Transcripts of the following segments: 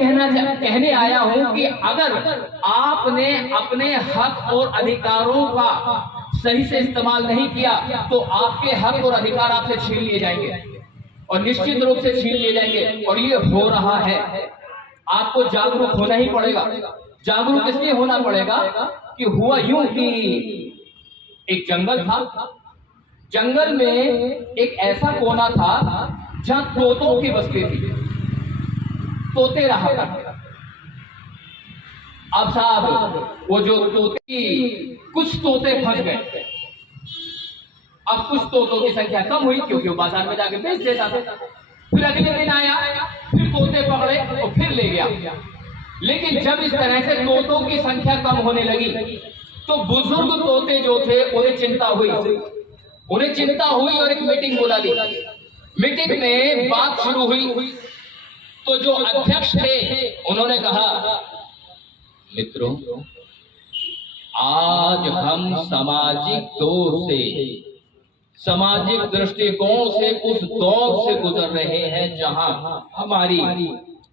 कहने आया हूं कि अगर आपने अपने हक और अधिकारों का सही से इस्तेमाल नहीं किया तो आपके हक और अधिकार आपसे छीन लिए जाएंगे और निश्चित रूप से छीन लिए जाएंगे। और ये हो रहा है। आपको जागरूक होना ही पड़ेगा। जागरूक इसलिए होना पड़ेगा कि हुआ यूं कि एक जंगल था। जंगल में एक ऐसा कोना था जहां तोतों की बस्ती थी। तोते रहा करते। अब साहब वो जो तोते, कुछ तोते फंस गए। अब कुछ तोतों की संख्या कम हुई क्योंकि वो बाजार में जाके बेच देता था। फिर अगले दिन आया, फिर तोते पकड़े और फिर ले गया। लेकिन जब इस तरह से तोतों की संख्या कम होने लगी तो बुजुर्ग तोते जो थे उन्हें चिंता हुई और एक मीटिंग बुला ली। मीटिंग में बात शुरू हुई तो जो अध्यक्ष थे उन्होंने कहा, मित्रों, आज हम सामाजिक दौर से, सामाजिक दृष्टिकोण से उस दौर से गुजर रहे हैं जहां हमारी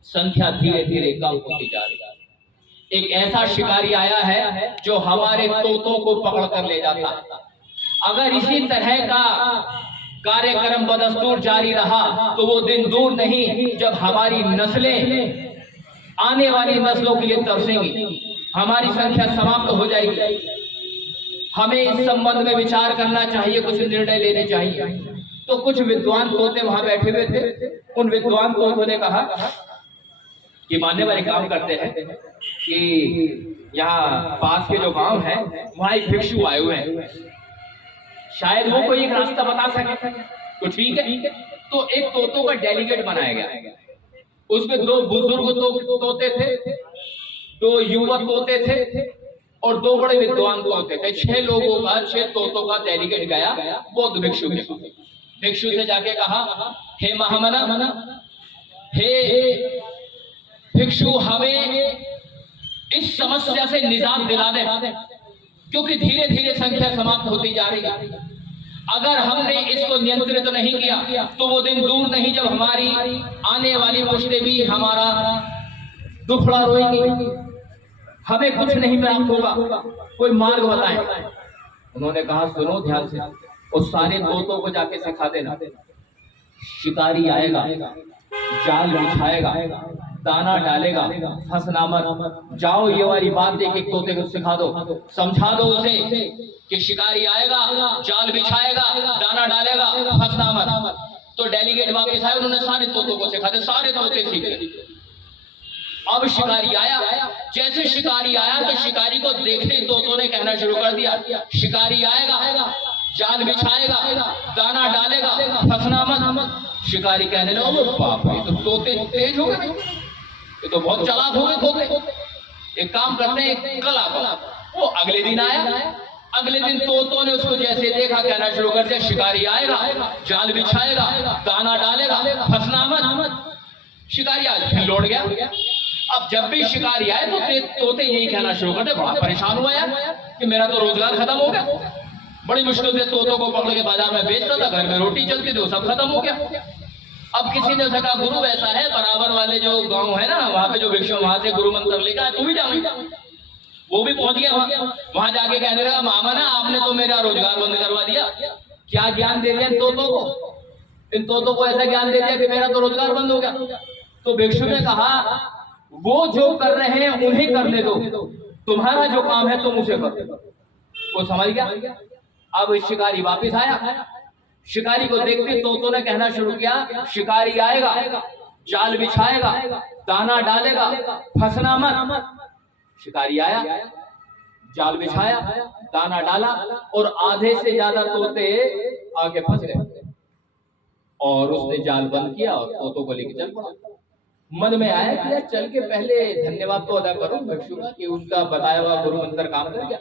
संख्या धीरे धीरे कम होती जा रही है। एक ऐसा शिकारी आया है जो हमारे तोतों को पकड़ कर ले जाता है। अगर इसी तरह का कार्यक्रम बदस्तूर जारी रहा तो वो दिन दूर नहीं जब हमारी नस्लें आने वाली नस्लों के लिए तरसेंगी, हमारी संख्या समाप्त हो जाएगी। हमें इस संबंध में विचार करना चाहिए, कुछ निर्णय लेने चाहिए। तो कुछ विद्वान तोते वहां बैठे हुए थे। उन विद्वान तोतों ने कहा कि मानने वाले काम करते हैं कि यहाँ पास के जो गांव है वहां एक भिक्षु आए हुए हैं, शायद वो कोई एक रास्ता बता सके। तो ठीक है। तो एक तोतों का डेलीगेट बनाया गया। उसमें 2 बुजुर्ग तोते थे, 2 युवा तोते थे और 2 बड़े विद्वान तोते थे। 6 तोतों का डेलीगेट गया बौद्ध भिक्षु के पास। भिक्षु से जाके कहा, हे महामना, हे भिक्षु, हमें इस समस्या से निजात दिला दे क्योंकि धीरे धीरे संख्या समाप्त होती जा रही है। अगर हमने इसको नियंत्रित नहीं किया तो वो दिन दूर नहीं जब हमारी आने वाली पुश्तें भी हमारा दुखड़ा रोएंगी, हमें कुछ नहीं प्राप्त होगा, कोई मार्ग बताएं। उन्होंने कहा, सुनो ध्यान से, उस सारे तोतों को जाके सिखा देना, शिकारी आएगा, जाल बिछाएगा, दाना डालेगा, फंसना मत। जाओ ये वाली बात एक एक तोते को सिखा दो, समझा दो उसे कि शिकारी आएगा, जाल बिछाएगा, दाना डालेगा, फंसना मत। तो डेलीगेट वापस आए, उन्होंने सारे तोतों को सिखा दिया, सारे तोते सीख गए। अब शिकारी आया। जैसे शिकारी आया तो शिकारी को देखते तोतों ने कहना शुरू कर दिया, शिकारी आएगा, जाल बिछाएगा, दाना डालेगा, फंसना मत। शिकारी कहने लगा, बाप रे, तो तोते तेज हो गए, ये तो बहुत चालाक हो गए तोते। एक काम करते हैं, कल आता। वो अगले दिन आया। अगले दिन तोतों ने उसको जैसे देखा कहना शुरू कर दिया, शिकारी आएगा, जाल बिछाएगा, दाना डालेगा, फंसना मत। शिकारी आज फिर लौट गया। अब जब भी शिकारी आए तो तोते यही कहना शुरू कर दे, बड़ा परेशान हुआ यार कि मेरा तो रोजगार खत्म हो गया। बड़ी मुश्किल से तोतों को पकड़ के बाजार में बेचता था, घर में रोटी चलती थी, वो सब खत्म हो गया। अब किसी ने कहा, गुरु ऐसा है, बराबर वाले जो गांव है ना, वहां पे जो भिक्षु, वहां से गुरु मंत्र लेकर तू भी जा। वो भी पहुंच गया वहां जाके कहने लगा, मामा ना, आपने तो मेरा रोजगार बंद करवा दिया। क्या ज्ञान दे दिया इन तोतों को? इन तोतों को ऐसा ज्ञान दे दिया कि मेरा तो रोजगार बंद हो गया। तो भिक्षु ने कहा, वो जो कर रहे हैं उन्हें करने दो, तुम्हारा जो काम है तुम उसे करो। वो समझ गया। अब शिकारी वापिस आया। शिकारी को देखते तोतों ने कहना शुरू किया, शिकारी आएगा, जाल बिछाएगा, दाना डालेगा, फंसना मत। शिकारी आया, जाल बिछाया, दाना डाला और आधे से ज्यादा तोते आगे फंस गए और उसने जाल बंद किया और तोतों को लेकर चल पड़ा। मन में आया कि यार चल के पहले धन्यवाद तो अदा करो भिक्षु का कि उनका बताया हुआ गुरु मंत्र काम कर गया।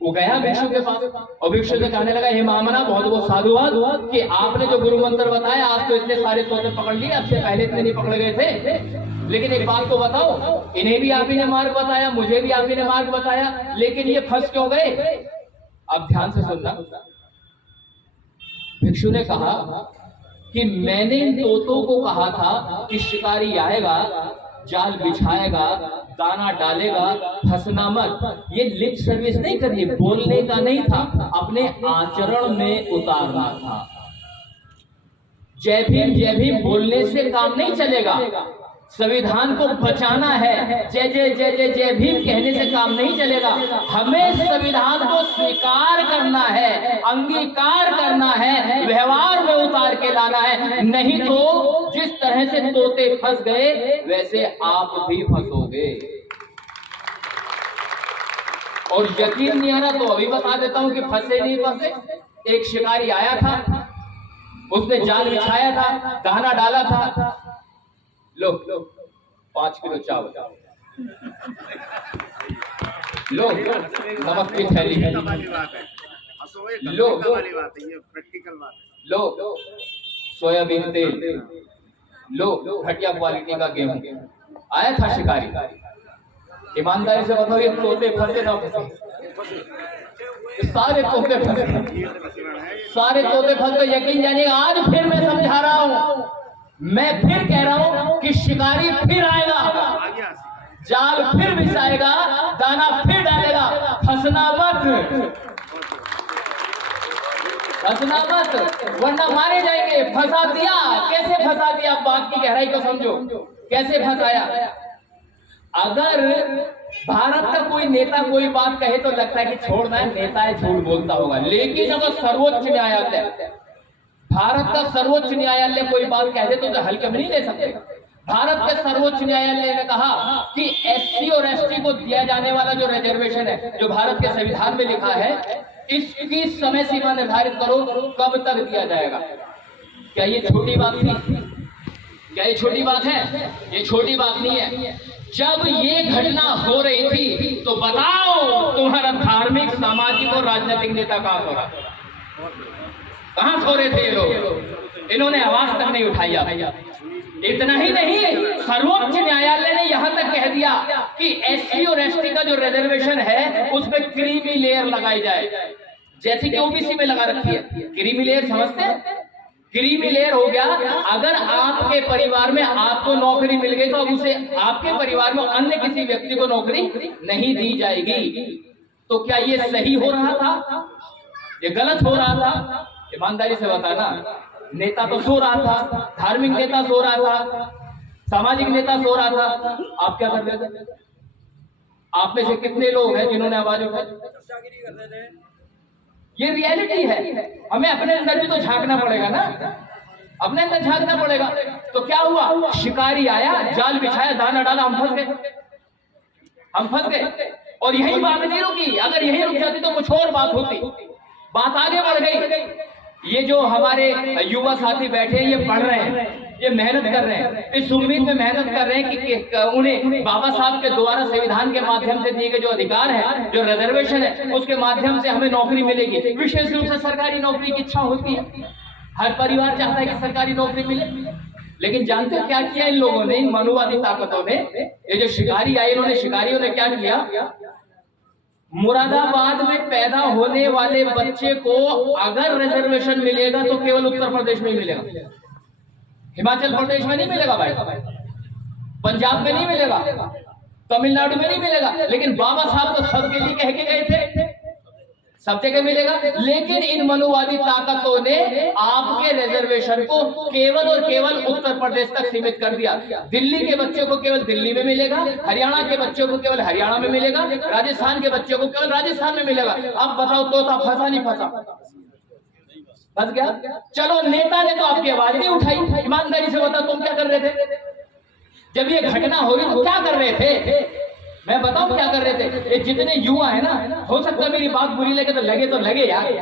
वो गया भिक्षु के पास और भिक्षु से कहने लगा, हे महामना, बहुत बहुत साधुवाद कि आपने जो गुरु मंत्र बताया, आज तो इतने सारे तोते पकड़ लिए, अब से पहले इतने नहीं पकड़ गए थे। लेकिन एक बात तो बताओ, इन्हें भी आप ही ने मार्ग बताया, मुझे भी आप ही ने मार्ग बताया, लेकिन ये फंस क्यों गए? अब ध्यान से सुनना। भिक्षु ने कहा कि मैंने इन तोतों को कहा था कि शिकारी आएगा, जाल बिछाएगा, दाना डालेगा, फंसना मत। ये लिप सर्विस नहीं करनी, बोलने का नहीं था, अपने आचरण में उतारना था। जय भीम बोलने से काम नहीं चलेगा, संविधान को बचाना है। जय जय जय जय जय भीम कहने से काम नहीं चलेगा। हमें संविधान को स्वीकार करना है, अंगीकार करना है, व्यवहार में उतार के लाना है। नहीं तो जिस तरह से तोते फंस गए वैसे आप भी फंसोगे। और यकीन नहीं आ रहा तो अभी बता देता हूं कि फंसे नहीं फंसे। एक शिकारी आया था, उसने जाल बिछाया था, दाना डाला था। लो 5 किलो चावल, लो नमक की थैली, लो लो सोयाबीन तेल, लो घटिया क्वालिटी का गेहूं। आया था शिकारी। ईमानदारी से बताओ ये तोते फंसे ना फंसे? सारे तोते फंसे, सारे तोते फंस गए। यकीन जानिएगा, आज फिर मैं समझा रहा हूं, मैं फिर कह रहा हूं कि शिकारी फिर आएगा, जाल फिर बिछाएगा, दाना फिर डालेगा। फंसना मत, फंसना मत, वरना मारे जाएंगे। फंसा दिया, कैसे फंसा दिया? बात की गहराई को समझो, कैसे फंसाया। अगर भारत का कोई नेता कोई बात कहे तो लगता है कि छोड़ना है, नेता है, झूठ बोलता होगा। लेकिन अगर सर्वोच्च न्यायालय, भारत का सर्वोच्च न्यायालय कोई बात कह दे तो हल्के में नहीं ले सकते। भारत के सर्वोच्च न्यायालय ने कहा कि एससी और एसटी को दिया जाने वाला जो रिजर्वेशन है, जो भारत के संविधान में लिखा है, इसकी समय सीमा निर्धारित करो, कब तक दिया जाएगा। क्या ये छोटी बात थी? क्या ये छोटी बात है? ये छोटी बात नहीं है। जब ये घटना हो रही थी तो बताओ तुम्हारा धार्मिक, सामाजिक और राजनीतिक नेता कहां सो रहा? कहां सो रहे थे ये लोग? इन्होंने आवाज तक नहीं उठाई। इतना ही नहीं, सर्वोच्च न्यायालय ने यहां तक कह दिया कि एससी और एसटी का जो रिजर्वेशन है उसमें क्रीमी लेयर लगाई जाए, जैसे कि ओबीसी में लगा रखी है। क्रीमी लेयर समझते हैं? क्रीमी लेयर हो गया, अगर आपके परिवार में आपको नौकरी मिल गई तो अब उसे आपके परिवार में अन्य किसी व्यक्ति को नौकरी नहीं दी जाएगी। तो क्या ये सही हो रहा था? ये गलत हो रहा था? ईमानदारी से बताना। नेता तो सो रहा था, धार्मिक नेता सो रहा था, सामाजिक नेता सो रहा था, आप क्या कर रहे थे? आप में से कितने लोग हैं जिन्होंने आवाज उठाई? ये रियलिटी है, हमें अपने अंदर भी तो झांकना पड़ेगा ना, अपने अंदर झांकना पड़ेगा। तो क्या हुआ? शिकारी आया, जाल बिछाया, दाना डाला, हम फंस गए, हम फंस गए। और यही बात नहीं रुकी, अगर यही रुक जाती तो कुछ और बात होती, बात आगे बढ़ गई। ये जो हमारे युवा साथी बैठे हैं, ये पढ़ रहे हैं, ये मेहनत कर रहे हैं, इस उम्मीद में मेहनत कर रहे हैं कि उन्हें बाबा साहब के द्वारा संविधान के माध्यम से दिए गए जो अधिकार है, जो रिजर्वेशन है, उसके माध्यम से हमें नौकरी मिलेगी। विशेष रूप से सरकारी नौकरी की इच्छा होती है, हर परिवार चाहता है कि सरकारी नौकरी मिले। लेकिन जानते हो क्या किया इन लोगों ने, इन मनुवादी ताकतों ने? ये जो शिकारी आए, इन्होंने, शिकारियों ने क्या किया? मुरादाबाद में पैदा होने वाले बच्चे को अगर रिजर्वेशन मिलेगा तो केवल उत्तर प्रदेश में ही मिलेगा, हिमाचल प्रदेश में नहीं मिलेगा भाई, पंजाब में नहीं मिलेगा, तमिलनाडु में नहीं मिलेगा। लेकिन बाबा साहब तो सबके लिए कह के गए थे, सब जगह मिलेगा। लेकिन इन मनुवादी ताकतों ने आपके रिजर्वेशन को केवल और केवल उत्तर प्रदेश तक सीमित कर दिया। दिल्ली के बच्चों को केवल दिल्ली में मिलेगा, हरियाणा के बच्चों को केवल हरियाणा में मिलेगा, राजस्थान के बच्चों को केवल राजस्थान में मिलेगा। अब बताओ तोता फंसा नहीं फंसा? फंस गया। चलो, नेता ने तो आपकी आवाज नहीं उठाई। ईमानदारी से बताओ तुम क्या कर रहे थे जब ये घटना हो रही? तो क्या कर रहे थे? मैं बताऊं क्या कर रहे थे? ये जितने युवा है ना, हो सकता है मेरी बात बुरी लगे तो लगे यार,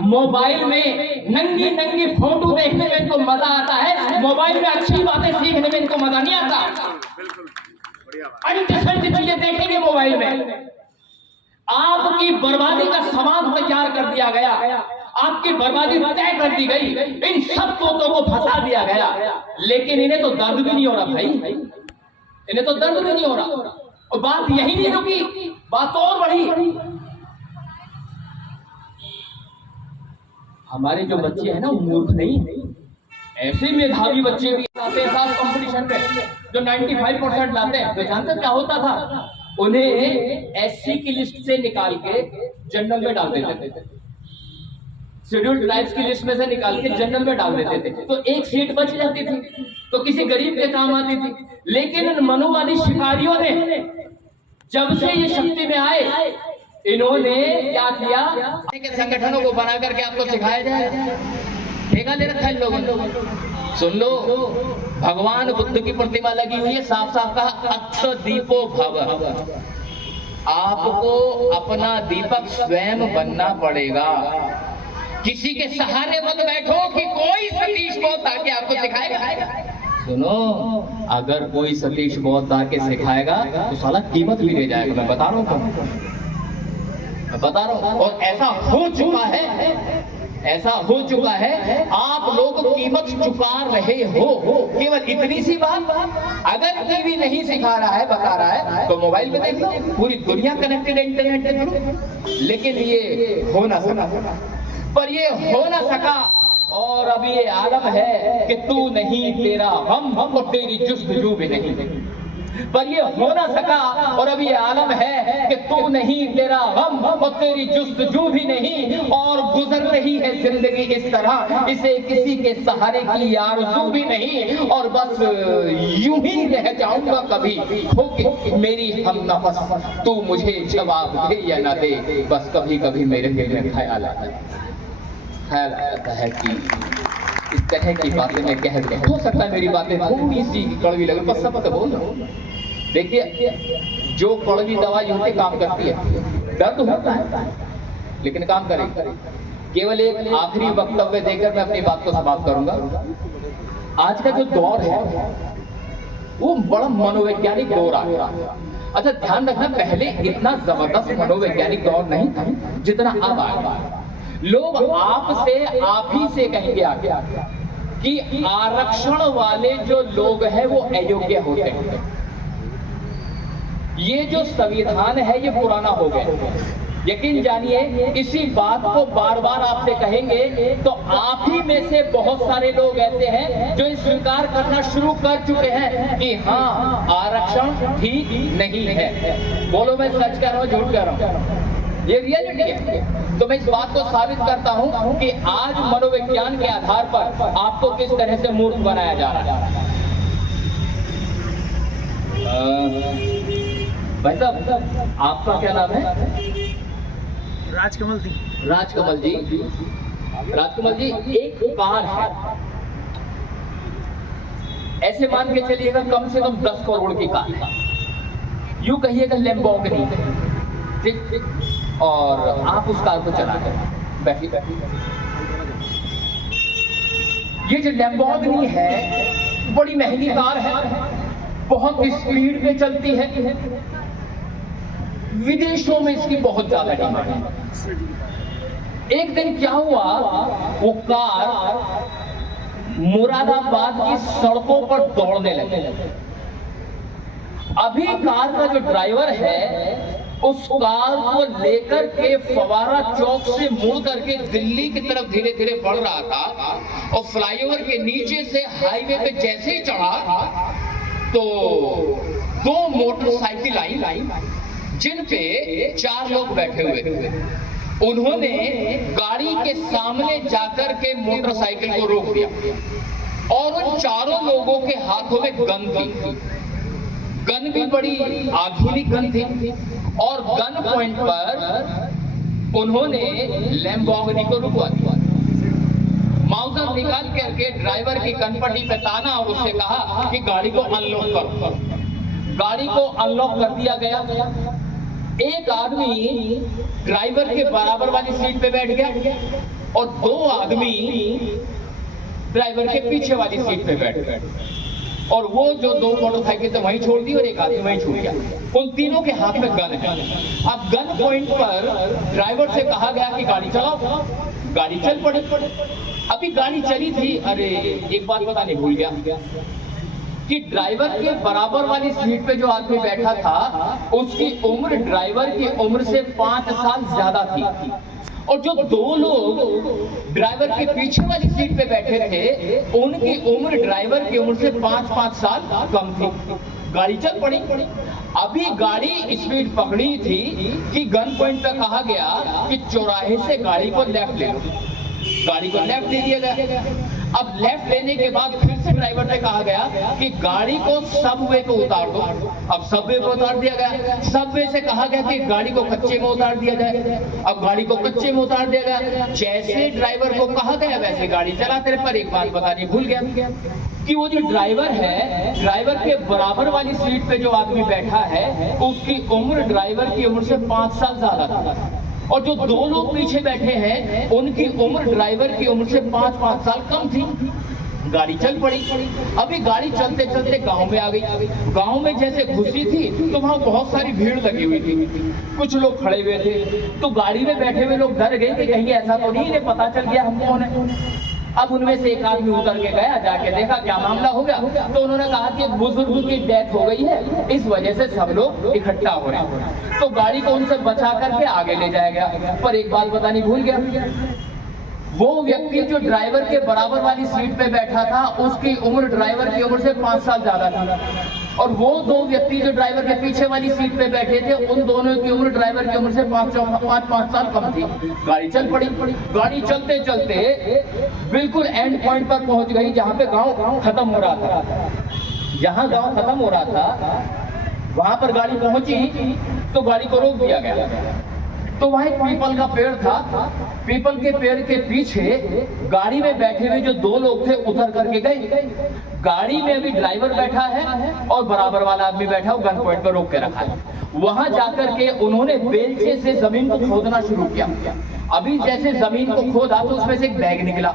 मोबाइल में नंगी नंगी फोटो देखने में इनको मजा आता है, मोबाइल में अच्छी बातें सीखने में इनको मजा नहीं आता। अनडिसेंट चीजें देखेंगे मोबाइल में। आपकी बर्बादी का सामान तैयार कर दिया गया, आपकी बर्बादी तय कर दी गई, इन सब तोतों को फंसा दिया गया। लेकिन इन्हें तो दर्द भी नहीं हो रहा भाई, इन्हें तो दर्द भी नहीं हो रहा। और बात यही नहीं रुकी, बात और बढ़ी। हमारे जो बच्चे हैं ना, मूर्ख नहीं, ऐसे मेधावी बच्चे भी आते हैं साथ कंपटीशन में जो 95% लाते हैं। तो जानते क्या होता था, उन्हें एससी की लिस्ट से निकाल के जनरल में डाल देते थे, शेड्यूल्ड ट्राइब्स की लिस्ट में से निकाल के जनरल में डाल देते थे, तो एक सीट बच जाती थी, तो किसी गरीब के काम आती थी। लेकिन इन मनुवादी शिकारियों ने जब से ये शक्ति में आए, इन्होंने क्या किया कि संगठनों को बना करके आपको सिखाया जाए, ठेका ले रखा है इन लोगों ने। सुन लो, भगवान बुद्ध की प्रतिमा लगी हुई है, साफ साफ कहा अत्थ दीपो भव। आपको अपना दीपक स्वयं बनना पड़ेगा, किसी के सहारे मत बैठो कि कोई सतीश बहुत आके आपको सिखाएगा। सुनो, अगर कोई सतीश बहुत आके सिखाएगा तो साला कीमत भी ले जाएगा, मैं बता रहा हूँ, मैं बता रहा हूँ। और ऐसा हो चुका है, ऐसा हो चुका है, आप लोग कीमत चुका रहे हो। केवल इतनी सी बात, अगर टीवी नहीं सिखा रहा है, बता रहा है, तो मोबाइल में देख लो, पूरी दुनिया कनेक्टेड है इंटरनेट के थ्रू। लेकिन ये हो ना सका, पर ये हो ना सका, और अब ये आलम है कि तू नहीं तेरा हम और तेरी जुस्तजू भी नहीं, पर ये हो ना सका। और अब ये आलम है कि तू नहीं तेरा गम और तेरी जुस्तजू भी नहीं, और गुजर रही है जिंदगी इस तरह, इसे किसी के सहारे की आरज़ू भी नहीं, और बस यूं ही रह जाऊंगा कभी होके मेरी हम नफस, तू मुझे जवाब दे या ना दे। बस कभी कभी मेरे दिल में ख्याल आता है कि इस तरह की बातें मैं कह दूं। हो सकता है मेरी बातें थोड़ी सी कड़वी लगे, पर सब तो बोल रहा हूं। देखिए, जो कड़वी दवाई होती है काम करती है, दर्द होता है लेकिन काम करेगी। केवल एक आखिरी वक्तव्य देकर मैं अपनी बात को समाप्त करूंगा। आज का जो दौर है वो बड़ा मनोवैज्ञानिक दौर आ गया। अच्छा ध्यान रखना, पहले इतना जबरदस्त मनोवैज्ञानिक दौर नहीं था जितना अब आ गया। लोग आपसे आप ही से कहेंगे आगे कि आरक्षण वाले जो लोग हैं वो अयोग्य होते हैं, ये जो संविधान है ये पुराना हो गया। यकीन जानिए, इसी बात को बार बार आपसे कहेंगे तो आप ही में से बहुत सारे लोग ऐसे हैं जो स्वीकार करना शुरू कर चुके हैं कि हाँ, आरक्षण ठीक नहीं है। बोलो मैं सच कह रहा हूँ झूठ कह रहा हूँ, ये रियलिटी है। तो मैं इस बात को साबित करता हूं कि आज मनोविज्ञान के आधार पर आपको किस तरह से मूर्ख बनाया जा रहा है। भाई साहब, आपका क्या नाम है? राजकमल सिंह। राजकमल जी, राजकमल जी, एक कार है, ऐसे मान के चलिएगा कम से कम 10 करोड़ की कार है, यूं कहिएगा लैम्बोर्गिनी, ठीक, और आप उस कार को चला रहे बैठी बैठी। ये जो लैम्बोर्गिनी है बड़ी महंगी कार है, बहुत स्पीड पे चलती है, विदेशों में इसकी बहुत ज्यादा डिमांड है। एक दिन क्या हुआ, वो कार मुरादाबाद की सड़कों पर दौड़ने लगे। अभी कार का जो ड्राइवर है उस कार को लेकर के फवारा चौक से मुड़ करके दिल्ली की तरफ धीरे धीरे बढ़ रहा था, और फ्लाईओवर के नीचे से हाईवे पे जैसे ही चढ़ा तो 2 मोटरसाइकिल आई जिन पे 4 लोग बैठे हुए थे। उन्होंने गाड़ी के सामने जाकर के मोटरसाइकिल को रोक दिया, और उन 4 लोगों के हाथों में गन थी। गन भी बड़ी आधुनिक गन थी, और गन पॉइंट पर उन्होंने लैम्बोर्गिनी को रुकवा दिया। माउजर निकाल करके ड्राइवर की कनपट्टी पे ताना और उससे कहा कि गाड़ी को अनलॉक करो। गाड़ी को अनलॉक कर दिया गया। एक आदमी ड्राइवर के बराबर वाली सीट पे बैठ गया, और 2 आदमी ड्राइवर के पीछे वाली सीट पे बैठ गए, और वो जो 2 मोटरसाइकिल थे वहीं छोड़ दी और एक आदमी वहीं छूट गया। उन तीनों के हाथ में गन है। अब गन पॉइंट पर ड्राइवर से कहा गया कि गाड़ी चलाओ। गाड़ी चल पड़ी। अभी गाड़ी चली थी, अरे एक बात बताने भूल गया कि ड्राइवर के बराबर वाली सीट पे जो आदमी बैठा था उसकी उम्र ड्राइवर की उम्र से 5 साल ज्यादा थी, और जो दो लोग ड्राइवर के पीछे वाली सीट पे बैठे थे, उनकी उम्र ड्राइवर की उम्र से 5-5 साल कम थी। गाड़ी चल पड़ी। अभी गाड़ी स्पीड पकड़ी थी कि गन पॉइंट पे कहा गया कि चौराहे से गाड़ी को लेफ्ट ले लो। गाड़ी को लेफ्ट ले दिया गया। अब लेफ्ट लेने के बाद फिर से ड्राइवर से कहा गया कि गाड़ी को सबवे पे उतार दो। अब सबवे पे उतार दिया गया। सबवे से कहा गया कि गाड़ी को कच्चे में उतार दिया जाए। अब गाड़ी को कच्चे में उतार दिया गया। जैसे ड्राइवर को कहा गया वैसे गाड़ी चलाते रहे। पर एक बात बतानी भूल गया कि वो जो ड्राइवर है, ड्राइवर के बराबर वाली सीट पे जो आदमी बैठा है, उसकी उम्र ड्राइवर की उम्र से 5 साल ज्यादा था। और जो दो लोग पीछे बैठे हैं, उनकी उम्र ड्राइवर की उम्र से 5-5 साल कम थी। गाड़ी चल पड़ी। अभी गाड़ी चलते चलते गांव में आ गई। गांव में जैसे घुसी थी तो वहां बहुत सारी भीड़ लगी हुई थी। कुछ लोग खड़े हुए थे। तो गाड़ी में बैठे हुए लोग डर गए कि कहीं ऐसा तो नहीं, इन्हें पता चल गया हम कौन है। अब उनमें से एक आदमी उतर के गया, जाके देखा क्या मामला हो गया। तो उन्होंने कहा कि एक बुजुर्ग की डेथ हो गई है, इस वजह से सब लोग इकट्ठा हो रहे हैं। तो गाड़ी को उनसे बचा करके आगे ले जाया गया। पर एक बात बतानी भूल गया, वो व्यक्ति जो ड्राइवर के बराबर वाली सीट पे बैठा था, उसकी उम्र ड्राइवर की उम्र से 5 साल ज्यादा थी। और वो दो व्यक्ति जो ड्राइवर के पीछे वाली सीट पे बैठे थे, उन दोनों की उम्र ड्राइवर की उम्र से 5-5 साल कम थी। गाड़ी चल पड़ी। गाड़ी चलते चलते बिल्कुल एंड पॉइंट पर पहुंच गई, जहां पे गांव खत्म हो रहा था। जहां गांव खत्म हो रहा था, वहां पर गाड़ी पहुंची तो गाड़ी को रोक दिया गया। तो वहां एक पीपल का पेड़ था। पीपल के पेड़ के पीछे गाड़ी में बैठे हुए जो दो लोग थे उतर करके गए। गाड़ी में अभी ड्राइवर बैठा है और बराबर वाला आदमी बैठा है, गन पॉइंट पर रोक के रखा है। वहां जाकर के उन्होंने बेलचे से जमीन को खोदना शुरू किया। अभी जैसे जमीन को खोदा तो उसमें से एक बैग निकला।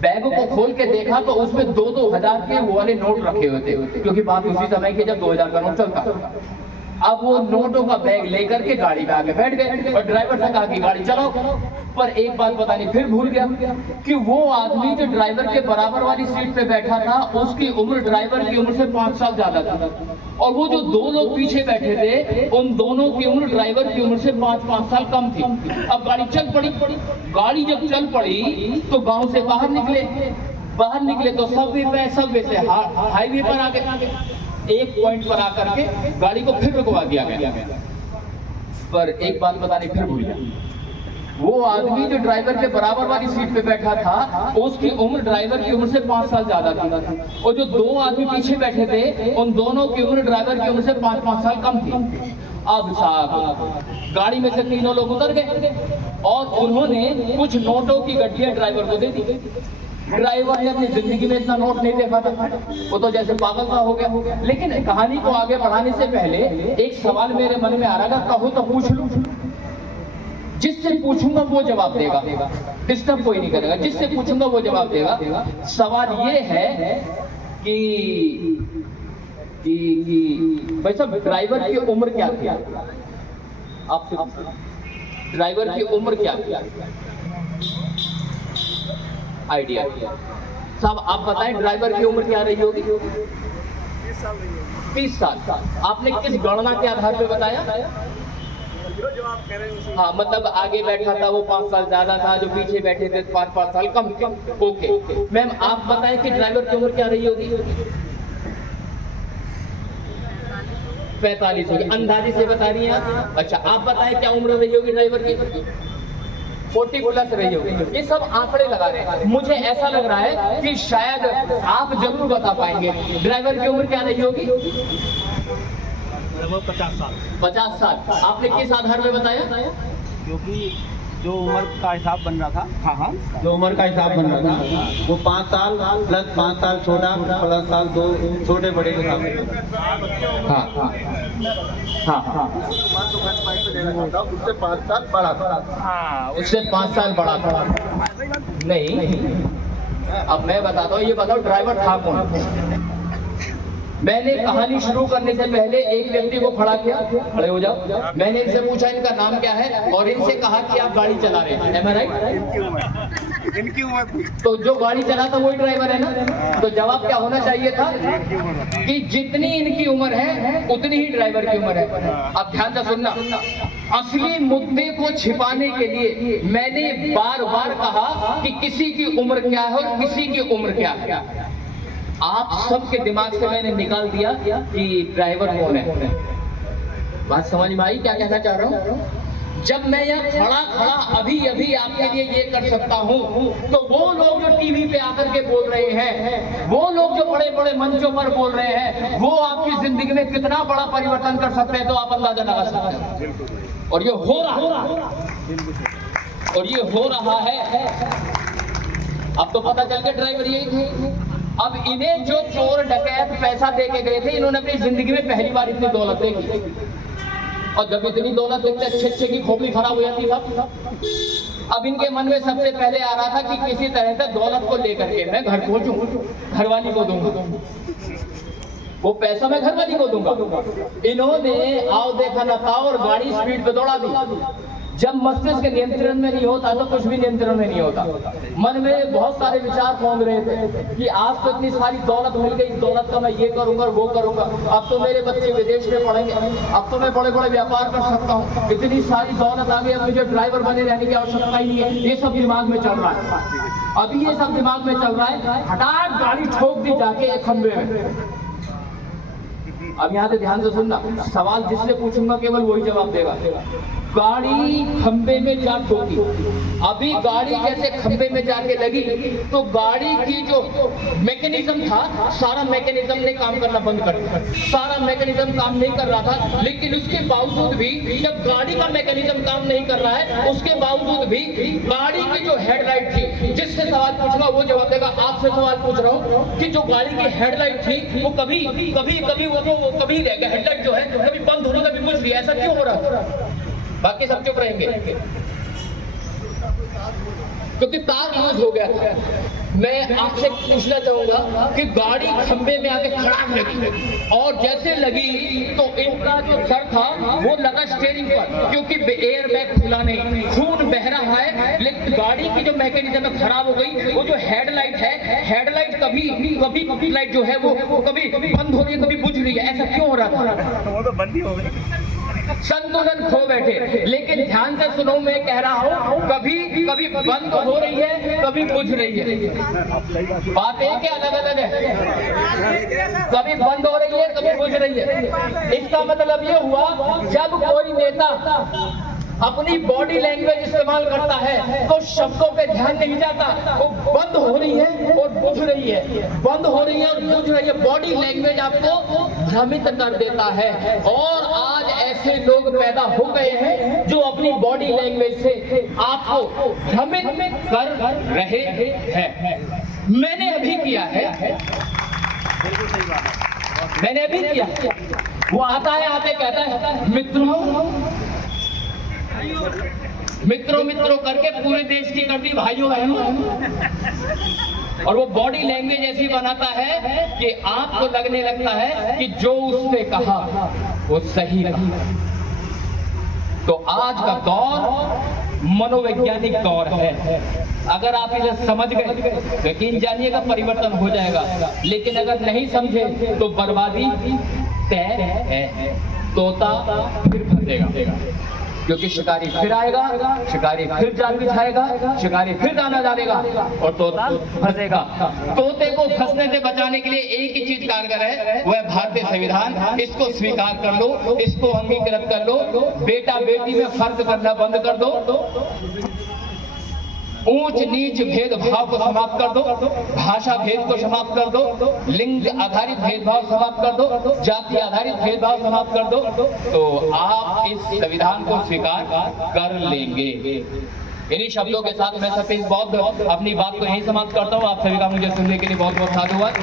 बैग को खोल के देखा तो उसमें 2-2 हजार के वो वाले नोट रखे हुए थे, क्योंकि बात उसी समय की जब 2000 का नोट चलता। अब वो नोटों का बैग लेकर के गाड़ी में आके बैठ गए और ड्राइवर से कहा कि गाड़ी चलाओ। पर एक बात बतानी फिर भूल गया कि वो आदमी जो ड्राइवर के बराबर वाली सीट पे बैठा था, उसकी उम्र ड्राइवर की उम्र से 5 साल ज्यादा था। और वो जो दो लोग पीछे बैठे थे, उन दोनों की उम्र ड्राइवर की उम्र से 5-5 साल कम थी। अब गाड़ी चल पड़ी। गाड़ी जब चल पड़ी तो गांव से बाहर निकले तो सबवे से हाईवे पर आ गए। एक पॉइंट पर आकर के गाड़ी को फिर रुकवा दिया गया। पर एक बात बताने फिर भूल गया, वो आदमी जो ड्राइवर के बराबर वाली सीट पे बैठा था, उसकी उम्र ड्राइवर की उम्र से 5 साल ज्यादा थी। और जो दो आदमी पीछे बैठे थे, उन दोनों की उम्र ड्राइवर की उम्र से 5-5 साल कम थी। अब साहब गाड़ी में से तीनों लोग उतर गए और उन्होंने कुछ नोटों की गड्डियां ड्राइवर को दे दी। ड्राइवर ने अपनी जिंदगी में इतना नोट नहीं देखा था, वो तो जैसे पागल सा हो गया। लेकिन कहानी को आगे बढ़ाने से पहले एक सवाल मेरे मन में आ रहा था, कहो तो पूछ लूं। जिससे पूछूंगा वो जवाब देगा, डिस्टर्ब कोई नहीं करेगा। जिससे पूछूंगा वो जवाब देगा। सवाल ये है कि भाई साहब, ड्राइवर की उम्र क्या थी? आपसे ड्राइवर की उम्र क्या थी? आइडिया साहब आप बताएं, ड्राइवर की उम्र क्या रही होगी? 30 साल। आपने किस गणना के आधार पे बताया? जो आप कह रहे हैं। हाँ, मतलब आगे बैठा था वो 5 साल ज्यादा था, जो पीछे बैठे थे 5-5 साल कम। ओके मैम, आप बताएं कि ड्राइवर की उम्र क्या रही होगी? 45 होगी। अंदाजे से बता रही हैं आप? अच्छा, आप बताएं क्या उम्र रही होगी ड्राइवर की? 40+ रही होगी। ये सब आंकड़े लगा रहे हैं। मुझे ऐसा लग रहा है कि शायद आप जरूर बता पाएंगे ड्राइवर की उम्र क्या रही होगी? 50 साल। 50 साल। आपने किस आधार में बताया? क्योंकि जो उम्र का हिसाब बन रहा था, हाँ, जो उम्र का हिसाब बन रहा था वो 5 साल प्लस 5 साल छोटा प्लस साल 2 छोटे बड़े के साथ। हाँ, उससे 5 साल बड़ा था। हाँ, उससे 5 साल बड़ा था। नहीं, अब मैं बताता हूँ, ये बताओ ड्राइवर था कौन? मैंने कहानी शुरू करने से पहले एक व्यक्ति को खड़ा किया, खड़े हो जाओ। मैंने इनसे पूछा इनका नाम क्या है और इनसे कहा कि आप गाड़ी चला रहे हैं। Am I right? इनकी उम्र थी। तो जो गाड़ी चलाता वही ड्राइवर है ना। तो जवाब क्या होना चाहिए था कि जितनी इनकी उम्र है उतनी ही ड्राइवर की उम्र है। अब ध्यान से सुनना, असली मुद्दे को छिपाने के लिए मैंने बार बार कहा कि किसी की उम्र क्या है और किसी की उम्र क्या है। आप सबके दिमाग से मैंने निकाल दिया कि ड्राइवर कौन है। बात समझ में आई क्या कहना चाह रहा हूँ? जब मैं यहाँ खड़ा अभी आपके लिए ये कर सकता हूँ, तो वो लोग जो टीवी पे आकर के बोल रहे हैं, वो लोग जो बड़े बड़े मंचों पर बोल रहे हैं, वो आपकी जिंदगी में कितना बड़ा परिवर्तन कर सकते हैं तो आप अंदाजा लगा सकते हैं। और ये हो रहा है। अब तो पता चल गया ड्राइवर यही थे। अब इन्हें जो चोर डकैत पैसा दे के गए थे, इन्होंने अपनी जिंदगी में पहली बार इतनी दौलत देखी। और जब इतनी दौलत देखते अच्छे की खोपड़ी खराब हो जाती था। अब इनके मन में सबसे पहले आ रहा था कि किसी तरह से दौलत को लेकर के मैं घर पहुंचूं, घरवाली को दूंगा, वो पैसा मैं घरवाली को दूंगा। इन्होंने आओ देखा न था और गाड़ी स्पीड पे दौड़ा दी। जब मस्तिष्क नियंत्रण में नहीं होता तो कुछ भी नियंत्रण में नहीं होता। मन में बहुत सारे विचार घूम रहे थे कि आज तो इतनी सारी दौलत मिल गई, दौलत का मैं ये करूंगा वो करूंगा, अब तो मेरे बच्चे विदेश में पढ़ेंगे, अब तो मैं बड़े बड़े व्यापार कर सकता हूँ, इतनी सारी दौलत आ गई, अब मुझे ड्राइवर बने रहने की आवश्यकता ही नहीं है। ये सब दिमाग में चल रहा है। अभी ये सब दिमाग में चल रहा है, हठात गाड़ी ठोक दी जाके एक खंबे में। अब यहाँ से ध्यान से सुनना, सवाल जिससे पूछूंगा केवल वही जवाब देगा। गाड़ी खंबे में जा ठोकी। अभी गाड़ी जैसे खंबे में जाके लगी तो गाड़ी की जो मैकेनिज्म था, सारा मैकेनिज्म ने काम करना बंद कर दिया। सारा मैकेनिज्म काम नहीं कर रहा था, लेकिन उसके बावजूद भी जब गाड़ी का मैकेनिज्म काम नहीं कर रहा है, उसके बावजूद भी गाड़ी की जो हेडलाइट थी, जिससे सवाल पूछूंगा वो जवाब देगा। आपसे सवाल पूछ रहा हूँ कि जो गाड़ी की हेडलाइट थी वो कभी हेडलाइट जो है कभी बंद हो रही, कभी बुझ रही, ऐसा क्यों हो रहा है? बाकी सब चुप रहेंगे क्योंकि तार लूज हो गया था। मैं आपसे पूछना चाहूंगा कि गाड़ी खंबे में आके खड़ाक लगी और जैसे लगी तो इनका जो सर था वो लगा स्टीयरिंग पर, क्योंकि एयर बैग खुला नहीं, खून बह रहा है, लेकिन गाड़ी की जो मैकेनिज्म खराब हो गई। वो जो हेडलाइट है, हेडलाइट कभी लाइट जो है वो कभी बंद हो रही है, कभी बुझ रही है। ऐसा क्यों हो रहा था? वो तो बंद ही हो गई, संतुलन खो बैठे। लेकिन ध्यान से सुनो, मैं कह रहा हूँ कभी बंद हो रही है, कभी बुझ रही है। बातें क्या अलग अलग है, कभी बंद हो रही है, कभी बुझ रही है। इसका मतलब ये हुआ जब कोई नेता अपनी बॉडी लैंग्वेज इस्तेमाल करता है तो शब्दों पे ध्यान नहीं जाता। वो बंद हो रही है और बुझ रही है, बंद हो रही है और बुझ रही है। बॉडी लैंग्वेज आपको भ्रमित कर देता है। और आज ऐसे लोग पैदा हो गए हैं जो अपनी बॉडी लैंग्वेज से आपको भ्रमित कर रहे हैं। मैंने अभी किया है, मैंने अभी किया। वो आता है, आते कहता है मित्रों करके पूरे देश की कर दी भाइयों बहनों। और वो बॉडी लैंग्वेज ऐसी बनाता है कि आपको लगने लगता है कि जो उसने कहा वो सही रहा। तो आज का दौर मनोवैज्ञानिक दौर है। अगर आप इसे समझ गए यकीन जानिएगा परिवर्तन हो जाएगा, लेकिन अगर नहीं समझे तो बर्बादी तय है। तोता फिर फंसेगा क्योंकि शिकारी फिर आएगा, शिकारी फिर जाल बिछाएगा, शिकारी फिर दाना डालेगा और तोता फंसेगा। तोते को फंसने से बचाने के लिए एक ही चीज कारगर है, वह भारतीय संविधान। इसको स्वीकार कर लो, इसको अंगीकृत कर लो। बेटा बेटी में फर्क करना बंद कर दो, ऊंच नीच भेदभाव को समाप्त कर दो, भाषा भेद को समाप्त कर दो, लिंग आधारित भेदभाव समाप्त कर दो, जाति आधारित भेदभाव समाप्त कर दो, तो आप इस संविधान को स्वीकार कर लेंगे। इन्हीं शब्दों के साथ मैं सतीश बौद्ध अपनी बात को यहीं समाप्त करता हूँ। आप सभी का मुझे सुनने के लिए बहुत बहुत साधुवाद।